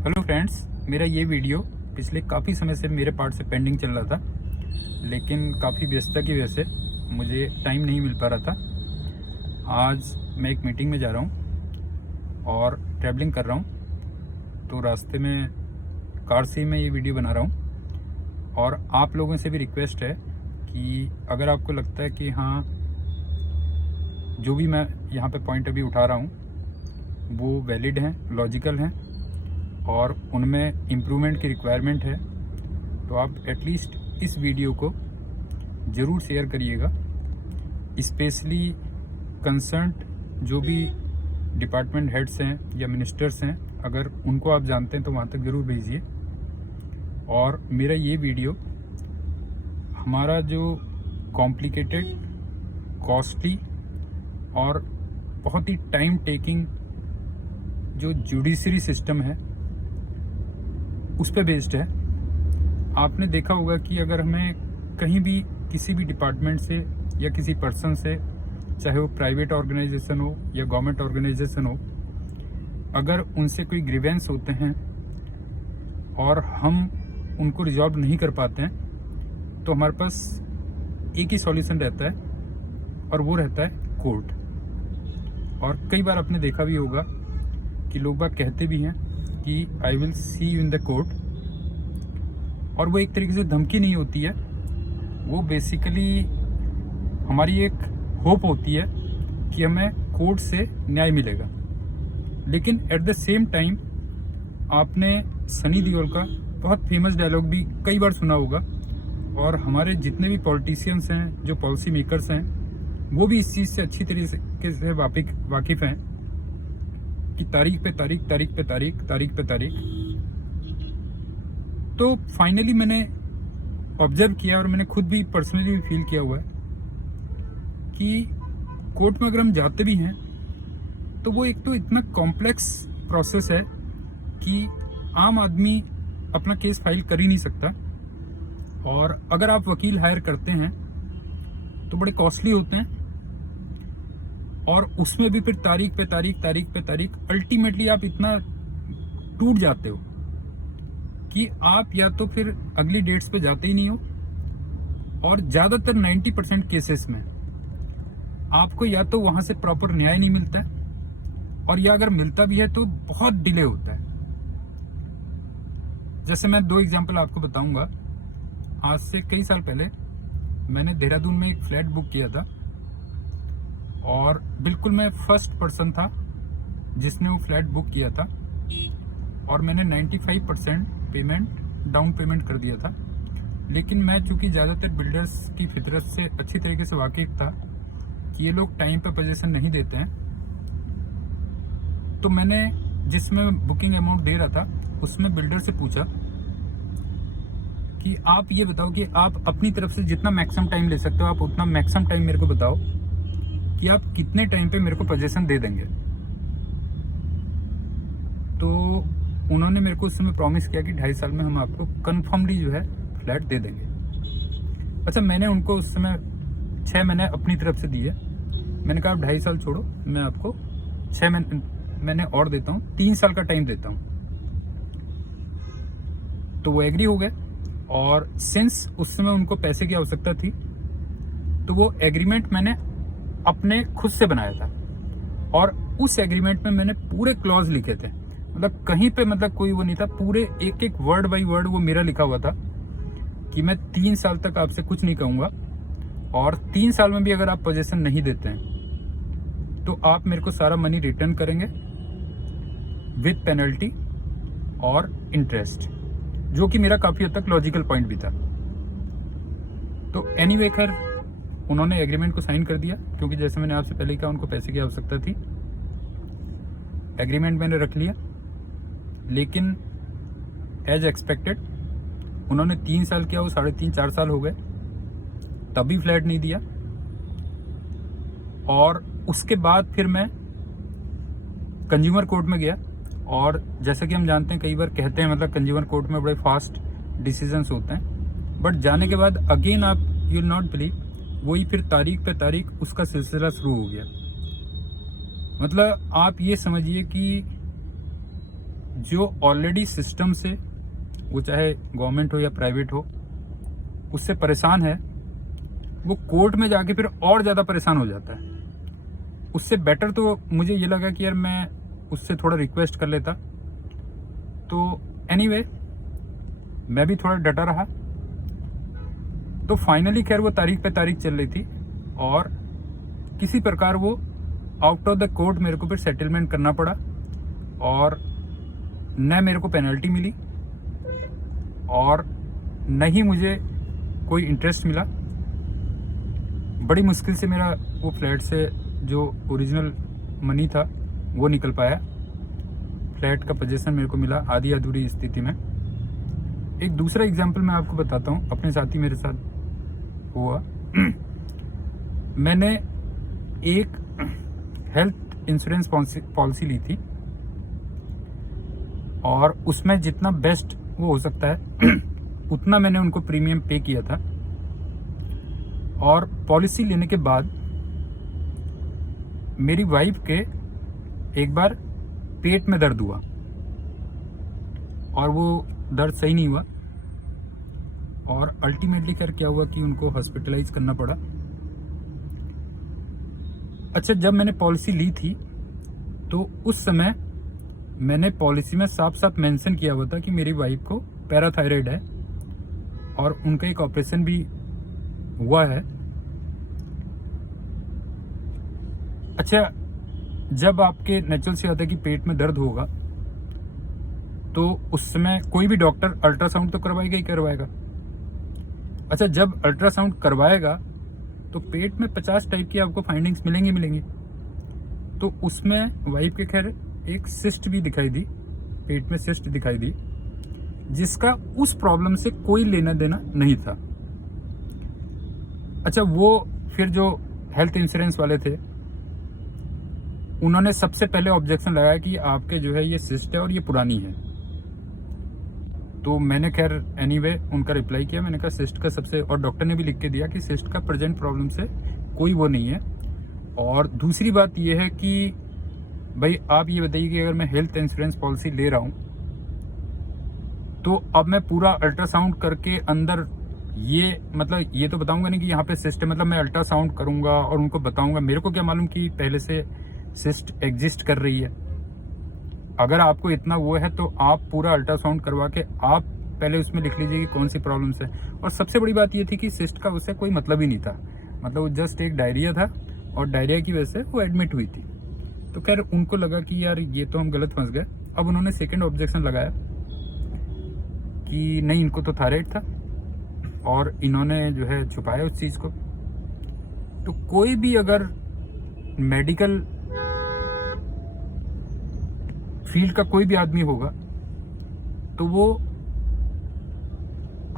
Hello friends, मेरा ये video पिछले काफ़ी समय से मेरे पार्ट से पेंडिंग चल रहा था, लेकिन काफ़ी व्यस्तता की वजह से मुझे टाइम नहीं मिल पा रहा था। आज मैं एक मीटिंग में जा रहा हूँ और ट्रैवलिंग कर रहा हूँ, तो रास्ते में कार से ही मैं ये वीडियो बना रहा हूँ। और आप लोगों से भी रिक्वेस्ट है कि अगर आपको लगता है कि हाँ, जो भी मैं यहाँ पे पॉइंट अभी उठा रहा हूँ वो वैलिड हैं, लॉजिकल हैं और उनमें इम्प्रूवमेंट की रिक्वायरमेंट है, तो आप एटलीस्ट इस वीडियो को ज़रूर शेयर करिएगा। स्पेशली कंसर्न्ड जो भी डिपार्टमेंट हेड्स हैं या मिनिस्टर्स हैं, अगर उनको आप जानते हैं तो वहाँ तक ज़रूर भेजिए। और मेरा ये वीडियो हमारा जो कॉम्प्लिकेटेड, कॉस्टली और बहुत ही टाइम टेकिंग जो जुडिशरी सिस्टम है उस पे बेस्ड है। आपने देखा होगा कि अगर हमें कहीं भी किसी भी डिपार्टमेंट से या किसी पर्सन से, चाहे वो प्राइवेट ऑर्गेनाइजेशन हो या गवर्नमेंट ऑर्गेनाइजेशन हो, अगर उनसे कोई ग्रीवेंस होते हैं और हम उनको रिजॉल्व नहीं कर पाते हैं, तो हमारे पास एक ही सॉल्यूशन रहता है और वो रहता है कोर्ट। और कई बार आपने देखा भी होगा कि लोग बात कहते भी हैं कि I will see you in the court, और वो एक तरीके से धमकी नहीं होती है, वो बेसिकली हमारी एक होप होती है कि हमें कोर्ट से न्याय मिलेगा। लेकिन एट द सेम टाइम आपने सनी देओल का बहुत फेमस डायलॉग भी कई बार सुना होगा, और हमारे जितने भी पॉलिटिशियंस हैं, जो पॉलिसी मेकर्स हैं, वो भी इस चीज़ से अच्छी तरीके से वाकिफ़ हैं कि तारीख पे तारीख, तारीख पे तारीख, तारीख पे तारीख। तो फाइनली मैंने ऑब्जर्व किया और मैंने खुद भी पर्सनली भी फील किया हुआ है कि कोर्ट में अगर हम जाते भी हैं तो वो एक तो इतना कॉम्प्लेक्स प्रोसेस है कि आम आदमी अपना केस फाइल कर ही नहीं सकता, और अगर आप वकील हायर करते हैं तो बड़े कॉस्टली होते हैं, और उसमें भी फिर तारीख पे तारीख, तारीख पे तारीख। अल्टीमेटली आप इतना टूट जाते हो कि आप या तो फिर अगली डेट्स पे जाते ही नहीं हो, और ज़्यादातर 90% केसेस में आपको या तो वहाँ से प्रॉपर न्याय नहीं मिलता है, और या अगर मिलता भी है तो बहुत डिले होता है। जैसे मैं 2 एग्जांपल आपको बताऊंगा। आज से कई साल पहले मैंने देहरादून में एक फ्लैट बुक किया था, और बिल्कुल मैं फर्स्ट पर्सन था जिसने वो फ्लैट बुक किया था, और मैंने 95% पेमेंट, डाउन पेमेंट कर दिया था। लेकिन मैं चूंकि ज़्यादातर बिल्डर्स की फितरत से अच्छी तरीके से वाकिफ था कि ये लोग टाइम पे पोजीशन नहीं देते हैं, तो मैंने जिसमें बुकिंग अमाउंट दे रहा था उसमें बिल्डर से पूछा कि आप ये बताओ कि आप अपनी तरफ से जितना मैक्सिमम टाइम ले सकते हो, आप उतना मैक्सिमम टाइम मेरे को बताओ कि आप कितने टाइम पे मेरे को पोजीशन दे देंगे। तो उन्होंने मेरे को उस समय प्रॉमिस किया कि 2.5 साल में हम आपको कन्फर्मली जो है फ्लैट दे देंगे। अच्छा, मैंने उनको उस समय 6 महीने अपनी तरफ से दिए। मैंने कहा आप 2.5 साल छोड़ो, मैं आपको 6 महीने और देता हूँ, 3 साल का टाइम देता हूँ। तो वो एग्री हो गए, और सिंस उस समय उनको पैसे की आवश्यकता थी, तो वो एग्रीमेंट मैंने अपने खुद से बनाया था, और उस एग्रीमेंट में मैंने पूरे क्लॉज लिखे थे। मतलब कहीं पे मतलब कोई वो नहीं था, पूरे एक एक वर्ड बाय वर्ड वो मेरा लिखा हुआ था कि मैं 3 साल तक आपसे कुछ नहीं कहूँगा, और 3 साल में भी अगर आप पोजीशन नहीं देते हैं तो आप मेरे को सारा मनी रिटर्न करेंगे विद पेनल्टी और इंटरेस्ट, जो कि मेरा काफ़ी हद तक लॉजिकल पॉइंट भी था। तो एनीवे खैर, उन्होंने एग्रीमेंट को साइन कर दिया, क्योंकि जैसे मैंने आपसे पहले कहा उनको पैसे की आवश्यकता थी। एग्रीमेंट मैंने रख लिया, लेकिन एज एक्सपेक्टेड उन्होंने 3 साल किया, वो 3.5-4 साल हो गए, तब भी फ्लैट नहीं दिया। और उसके बाद फिर मैं कंज्यूमर कोर्ट में गया, और जैसा कि हम जानते हैं, कई बार कहते हैं मतलब कंज्यूमर कोर्ट में बड़े फास्ट डिसीजंस होते हैं, बट जाने के बाद अगेन आप यू विल नॉट बिलीव, वही फिर तारीख पे तारीख उसका सिलसिला शुरू हो गया। मतलब आप ये समझिए कि जो ऑलरेडी सिस्टम से, वो चाहे गवर्नमेंट हो या प्राइवेट हो, उससे परेशान है, वो कोर्ट में जाके फिर और ज़्यादा परेशान हो जाता है। उससे बेटर तो मुझे ये लगा कि यार मैं उससे थोड़ा रिक्वेस्ट कर लेता। तो एनीवे, मैं भी थोड़ा डटा रहा। तो फाइनली खैर वो तारीख पे तारीख चल रही थी और किसी प्रकार वो आउट ऑफ द कोर्ट मेरे को फिर सेटलमेंट करना पड़ा और न मेरे को पेनल्टी मिली और न ही मुझे कोई इंटरेस्ट मिला। बड़ी मुश्किल से मेरा वो फ्लैट से जो ओरिजिनल मनी था वो निकल पाया। फ्लैट का पोजीशन मेरे को मिला आधी अधूरी स्थिति में। एक दूसरा एग्जांपल मैं आपको बताता हूँ, अपने साथ ही मेरे साथ हुआ। मैंने एक हेल्थ इंश्योरेंस पॉलिसी ली थी और उसमें जितना बेस्ट वो हो सकता है उतना मैंने उनको प्रीमियम पे किया था। और पॉलिसी लेने के बाद मेरी वाइफ के एक बार पेट में दर्द हुआ और वो दर्द सही नहीं हुआ और अल्टीमेटली क्या हुआ कि उनको हॉस्पिटलाइज करना पड़ा। अच्छा, जब मैंने पॉलिसी ली थी तो उस समय मैंने पॉलिसी में साफ साफ मेंशन किया हुआ था कि मेरी वाइफ को पैराथायराइड है और उनका एक ऑपरेशन भी हुआ है। अच्छा, जब आपके नेचुरल से आता है कि पेट में दर्द होगा तो उस समय कोई भी डॉक्टर अल्ट्रासाउंड तो करवाएगा ही करवाएगा। अच्छा, जब अल्ट्रासाउंड करवाएगा तो पेट में 50 टाइप की आपको फाइंडिंग्स मिलेंगी। तो उसमें वाइफ के खैर एक सिस्ट भी दिखाई दी, पेट में सिस्ट दिखाई दी, जिसका उस प्रॉब्लम से कोई लेना देना नहीं था। अच्छा, वो फिर जो हेल्थ इंश्योरेंस वाले थे उन्होंने सबसे पहले ऑब्जेक्शन लगाया कि आपके जो है ये सिस्ट है और ये पुरानी है। तो मैंने खैर एनीवे उनका रिप्लाई किया। मैंने कहा सिस्ट का सबसे, और डॉक्टर ने भी लिख के दिया कि सिस्ट का प्रेजेंट प्रॉब्लम से कोई वो नहीं है। और दूसरी बात ये है कि भाई आप ये बताइए कि अगर मैं हेल्थ इंश्योरेंस पॉलिसी ले रहा हूँ तो अब मैं पूरा अल्ट्रासाउंड करके अंदर ये मतलब ये तो बताऊंगा नहीं कि यहाँ पे सिस्ट है, मतलब मैं अल्ट्रासाउंड करूंगा और उनको बताऊंगा। मेरे को क्या मालूम कि पहले से सिस्ट एग्जिस्ट कर रही है। अगर आपको इतना वो है तो आप पूरा अल्ट्रासाउंड करवा के आप पहले उसमें लिख लीजिए कि कौन सी प्रॉब्लम्स है। और सबसे बड़ी बात ये थी कि सिस्ट का उससे कोई मतलब ही नहीं था, मतलब वो जस्ट एक डायरिया था और डायरिया की वजह से वो एडमिट हुई थी। तो खैर उनको लगा कि यार ये तो हम गलत फंस गए। अब उन्होंने सेकेंड ऑब्जेक्शन लगाया कि नहीं, इनको तो थायराइड था और इन्होंने जो है छुपाया उस चीज़ को। तो कोई भी अगर मेडिकल फील्ड का कोई भी आदमी होगा तो वो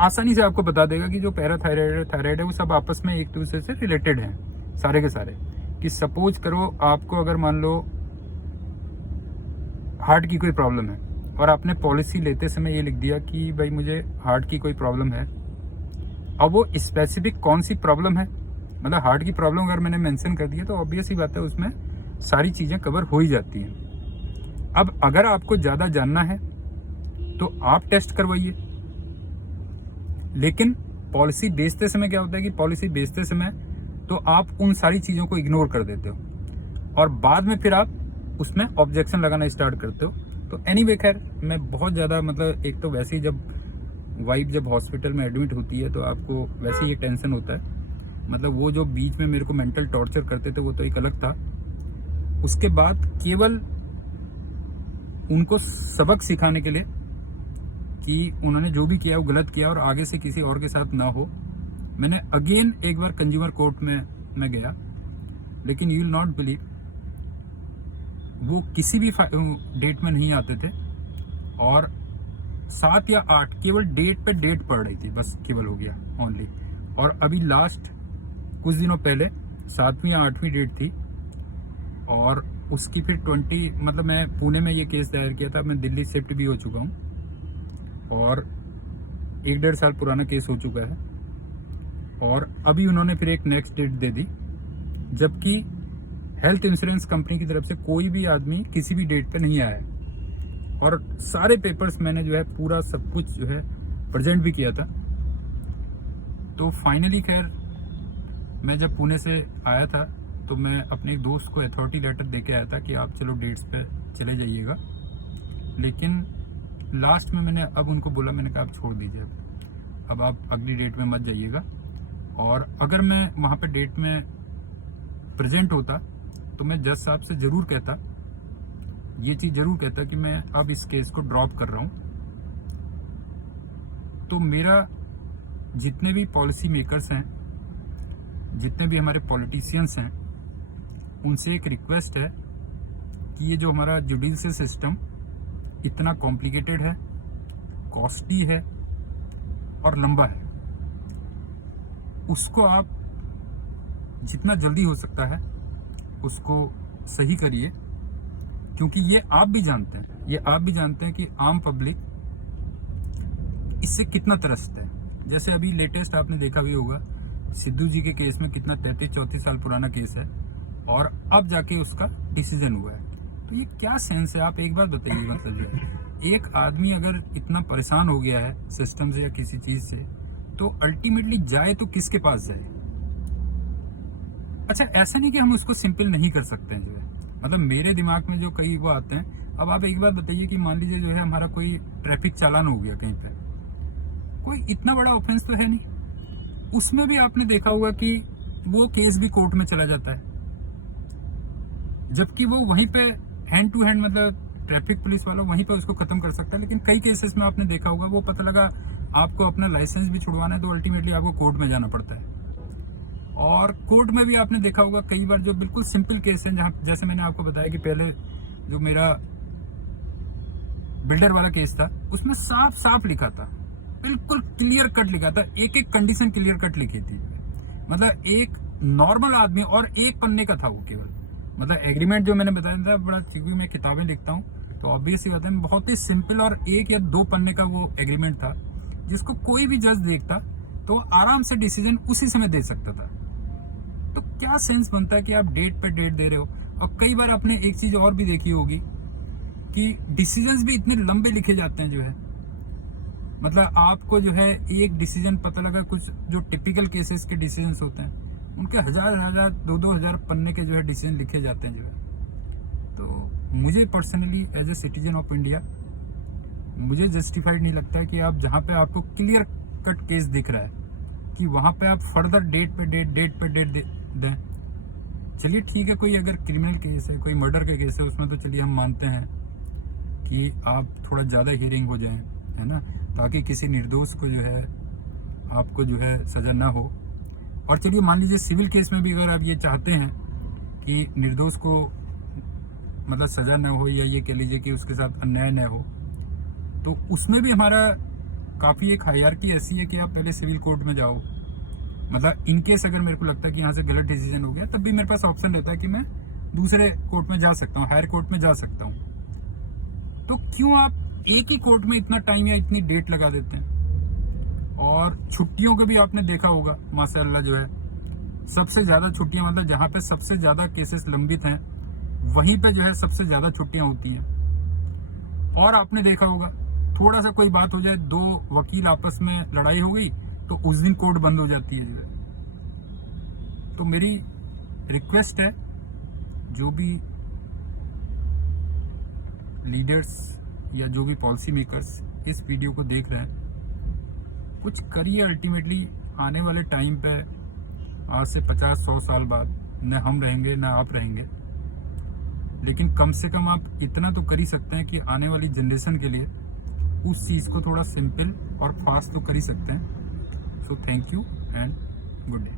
आसानी से आपको बता देगा कि जो पैराथायराइड है वो सब आपस में एक दूसरे से रिलेटेड हैं सारे के सारे। कि सपोज करो आपको अगर मान लो हार्ट की कोई प्रॉब्लम है और आपने पॉलिसी लेते समय ये लिख दिया कि भाई मुझे हार्ट की कोई प्रॉब्लम है। अब वो स्पेसिफिक कौन सी प्रॉब्लम है, मतलब हार्ट की प्रॉब्लम अगर मैंने मेंशन कर दिया तो ऑब्वियस ही बात है उसमें सारी चीज़ें कवर हो ही जाती हैं। अब अगर आपको ज़्यादा जानना है तो आप टेस्ट करवाइए, लेकिन पॉलिसी बेचते समय क्या होता है कि पॉलिसी बेचते समय तो आप उन सारी चीज़ों को इग्नोर कर देते हो और बाद में फिर आप उसमें ऑब्जेक्शन लगाना स्टार्ट करते हो। तो एनीवे खैर मैं बहुत ज़्यादा मतलब एक तो वैसे ही जब वाइफ जब हॉस्पिटल में एडमिट होती है तो आपको वैसे ही एक टेंशन होता है। मतलब वो जो बीच में मेरे को मेंटल टॉर्चर करते थे वो तो एक अलग था। उसके बाद केवल उनको सबक सिखाने के लिए कि उन्होंने जो भी किया वो गलत किया और आगे से किसी और के साथ ना हो, मैंने अगेन एक बार कंज्यूमर कोर्ट में मैं गया। लेकिन यू विल नॉट बिलीव, वो किसी भी डेट में नहीं आते थे और 7 या 8 केवल डेट पे डेट पड़ रही थी, बस केवल हो गया ओनली। और अभी लास्ट कुछ दिनों पहले 7वीं या 8वीं डेट थी और उसकी फिर 20 मतलब मैं पुणे में ये केस दायर किया था। मैं दिल्ली शिफ्ट भी हो चुका हूँ और 1-1.5 साल पुराना केस हो चुका है और अभी उन्होंने फिर एक नेक्स्ट डेट दे दी, जबकि हेल्थ इंश्योरेंस कंपनी की तरफ से कोई भी आदमी किसी भी डेट पे नहीं आया है। और सारे पेपर्स मैंने जो है पूरा सब कुछ जो है प्रेजेंट भी किया था। तो फाइनली खैर मैं जब पुणे से आया था तो मैं अपने एक दोस्त को अथॉरिटी लेटर दे के आया था कि आप चलो डेट्स पे चले जाइएगा, लेकिन लास्ट में मैंने अब उनको बोला, मैंने कहा आप छोड़ दीजिए, अब आप अगली डेट में मत जाइएगा। और अगर मैं वहाँ पे डेट में प्रेजेंट होता तो मैं जज साहब से ज़रूर कहता, ये चीज़ ज़रूर कहता कि मैं अब इस केस को ड्रॉप कर रहा हूँ। तो मेरा जितने भी पॉलिसी मेकर्स हैं, जितने भी हमारे पॉलिटिशियंस हैं, उनसे एक रिक्वेस्ट है कि ये जो हमारा जुडिशियल सिस्टम इतना कॉम्प्लिकेटेड है, कॉस्टली है और लंबा है, उसको आप जितना जल्दी हो सकता है उसको सही करिए। क्योंकि ये आप भी जानते हैं कि आम पब्लिक इससे कितना त्रस्त है। जैसे अभी लेटेस्ट आपने देखा भी होगा, सिद्धू जी के केस में कितना 33-34 साल पुराना केस है और अब जाके उसका डिसीजन हुआ है। तो ये क्या सेंस है? आप एक बात बताइए, मतलब ये एक आदमी अगर इतना परेशान हो गया है सिस्टम से या किसी चीज से, तो अल्टीमेटली जाए तो किसके पास जाए? अच्छा, ऐसा नहीं कि हम उसको सिंपल नहीं कर सकते हैं जो है, मतलब मेरे दिमाग में जो कई वो आते हैं। अब आप एक बात बताइए कि मान लीजिए जो है हमारा कोई ट्रैफिक चालान हो गया कहीं पे, कोई इतना बड़ा ऑफेंस तो है नहीं, उसमें भी आपने देखा होगा कि वो केस भी कोर्ट में चला जाता है, जबकि वो वहीं पे हैंड टू हैंड, मतलब ट्रैफिक पुलिस वाला वहीं पे उसको खत्म कर सकता है। लेकिन कई केसेस में आपने देखा होगा, वो पता लगा आपको अपना लाइसेंस भी छुड़वाना है तो अल्टीमेटली आपको कोर्ट में जाना पड़ता है। और कोर्ट में भी आपने देखा होगा कई बार जो बिल्कुल सिंपल केस है, जहाँ जैसे मैंने आपको बताया कि पहले जो मेरा बिल्डर वाला केस था, उसमें साफ साफ लिखा था, बिल्कुल क्लियर कट लिखा था, एक एक कंडीशन क्लियर कट लिखी थी। मतलब एक नॉर्मल आदमी, और एक पन्ने का था वो केवल, मतलब एग्रीमेंट जो मैंने बताया था बड़ा, क्योंकि मैं किताबें लिखता हूँ तो ऑब्वियस ही बात है, बहुत ही सिंपल और 1 या 2 पन्ने का वो एग्रीमेंट था, जिसको कोई भी जज देखता तो आराम से डिसीजन उसी समय दे सकता था। तो क्या सेंस बनता है कि आप डेट पे डेट दे रहे हो? और कई बार आपने एक चीज और भी देखी होगी कि डिसीजंस भी इतने लंबे लिखे जाते हैं जो है, मतलब आपको जो है एक डिसीजन पता लगा, कुछ जो टिपिकल केसेस के डिसीजंस होते हैं उनके 1000 2 हजार पन्ने के जो है डिसीजन लिखे जाते हैं जो है। तो मुझे personally as a citizen of India मुझे जस्टिफाइड नहीं लगता कि आप जहाँ पे आपको क्लियर कट केस दिख रहा है कि वहाँ पे आप फर्दर डेट पे डेट दें। चलिए ठीक है, कोई अगर क्रिमिनल केस है, कोई मर्डर का केस है, उसमें तो चलिए हम मानते हैं कि आप थोड़ा ज़्यादा हियरिंग हो जाए, है ना, ताकि किसी निर्दोष को जो है आपको जो है सज़ा ना हो। और चलिए मान लीजिए सिविल केस में भी अगर आप ये चाहते हैं कि निर्दोष को मतलब सज़ा ना हो, या ये कह लीजिए कि उसके साथ अन्याय न हो, तो उसमें भी हमारा काफ़ी एक हायरार्की ऐसी है कि आप पहले सिविल कोर्ट में जाओ। मतलब इन केस अगर मेरे को लगता है कि यहाँ से गलत डिसीजन हो गया, तब भी मेरे पास ऑप्शन रहता है कि मैं दूसरे कोर्ट में जा सकता हूँ, हायर कोर्ट में जा सकता हूँ। तो क्यों आप एक ही कोर्ट में इतना टाइम या इतनी डेट लगा देते हैं? और छुट्टियों का भी आपने देखा होगा, माशाअल्लाह जो है सबसे ज़्यादा छुट्टियाँ, मतलब जहाँ पे सबसे ज़्यादा केसेस लंबित हैं वहीं पे जो है सबसे ज़्यादा छुट्टियाँ होती हैं। और आपने देखा होगा थोड़ा सा कोई बात हो जाए, 2 वकील आपस में लड़ाई हो गई तो उस दिन कोर्ट बंद हो जाती है जो है। तो मेरी रिक्वेस्ट है, जो भी लीडर्स या जो भी पॉलिसी मेकर्स इस वीडियो को देख रहे हैं, कुछ करिए। अल्टीमेटली आने वाले टाइम पे, आज से 50-100 साल बाद न हम रहेंगे न आप रहेंगे, लेकिन कम से कम आप इतना तो कर ही सकते हैं कि आने वाली जनरेशन के लिए उस चीज़ को थोड़ा सिंपल और फास्ट तो कर ही सकते हैं। So thank you and good day.